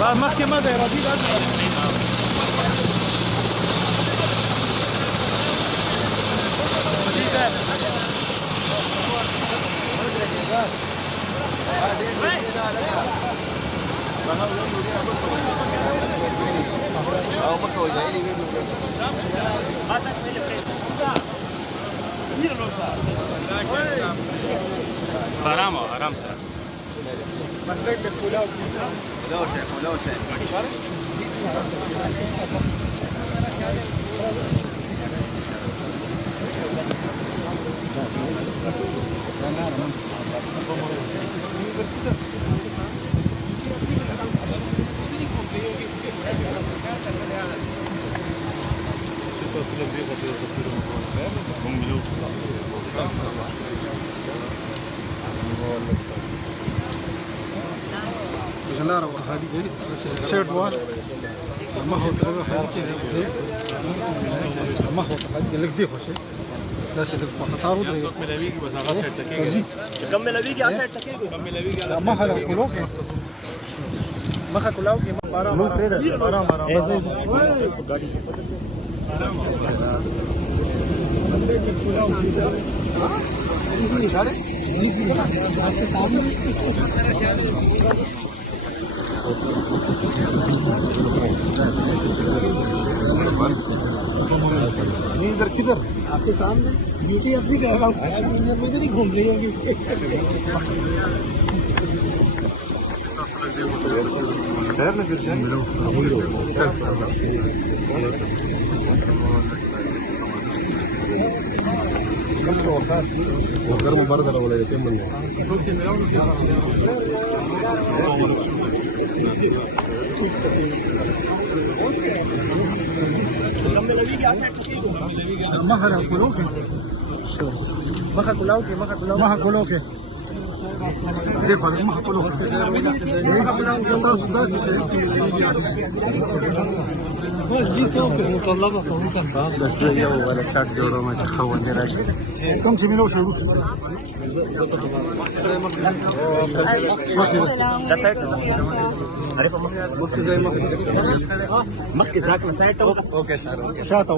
مخکې مه دی راځي حرام حرام غلارة وهذه سير دوار ما هو ترى هذه ما هو هذه اللي دي خوشة لا شيء بخطار ودري ملابيجي بس أغاث تكيجي كم ملابيجي أسعد تكيجي كم ملابيجي ما هلا كلوك ما خكلاوك بارا بارا इधर किधर आपके सामने ड्यूटी अपनी कर रहा हूँ मुझे नहीं घूम रही होगी وغير مباردة ولا يتم منه maha coloque sí cuando maha coloque بس يو ولا شات جورو ما تخون دراج كم تميلو شو مخي زاك مساعد اوكي سار شاطو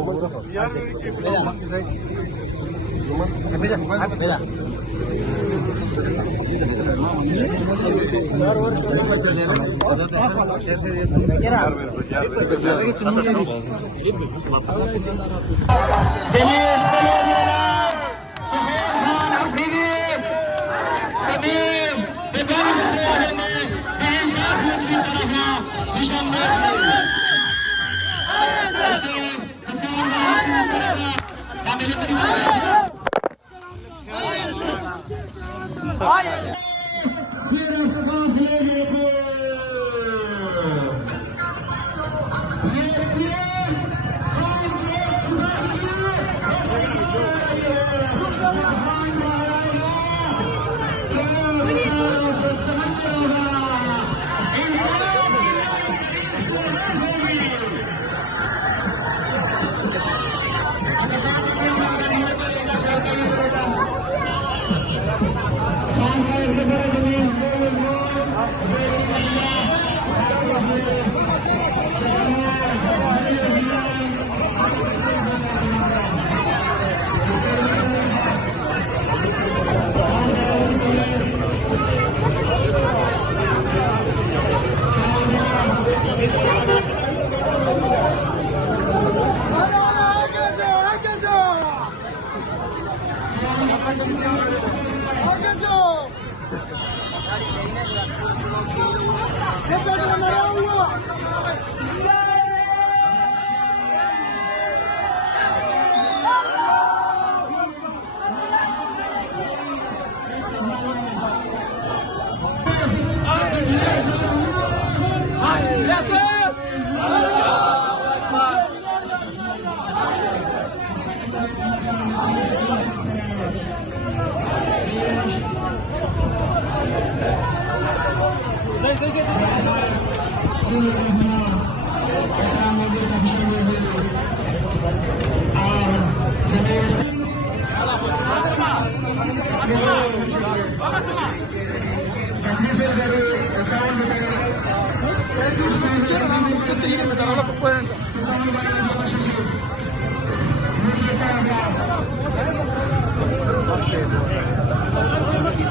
वाला पक्का है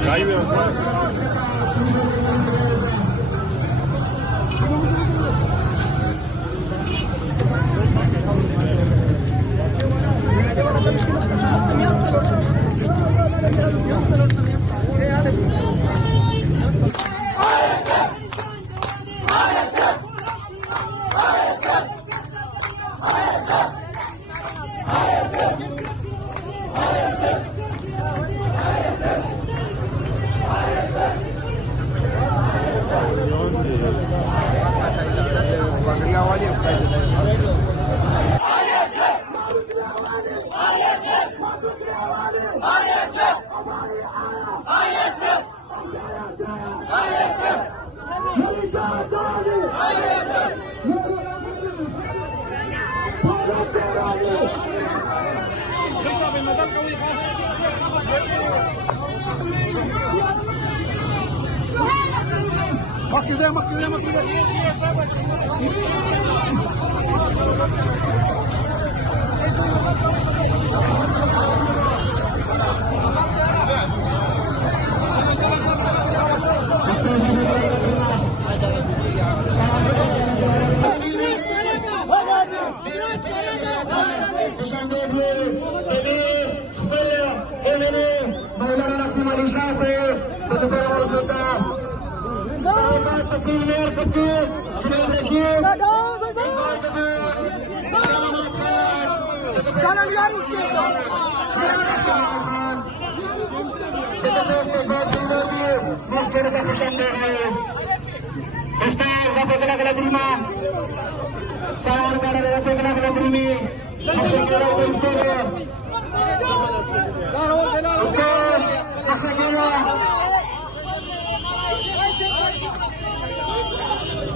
गाड़ी में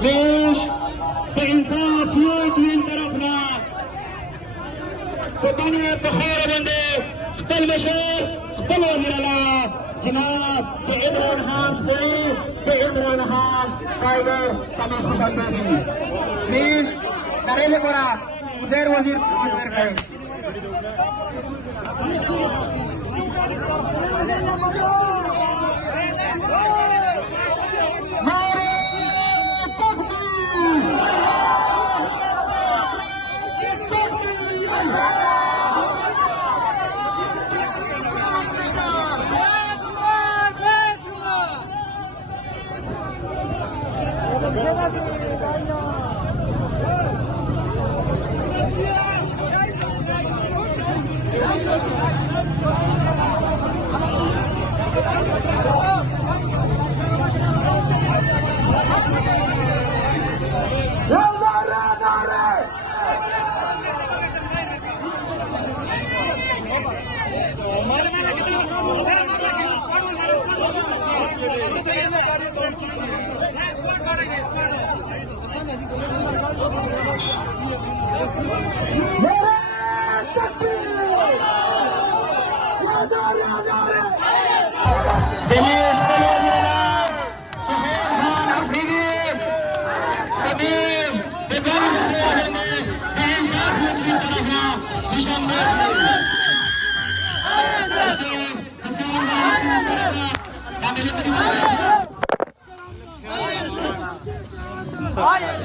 ليش بإنصاف يوت من طرفنا وطنية بخير بندي قبل مشهور قبل وزير الله جناب عمران خان سپولی عمران خان टाइगर तमाश खुशालदी प्लीज नरेंद्र बोरा उधर वजीर उधर गए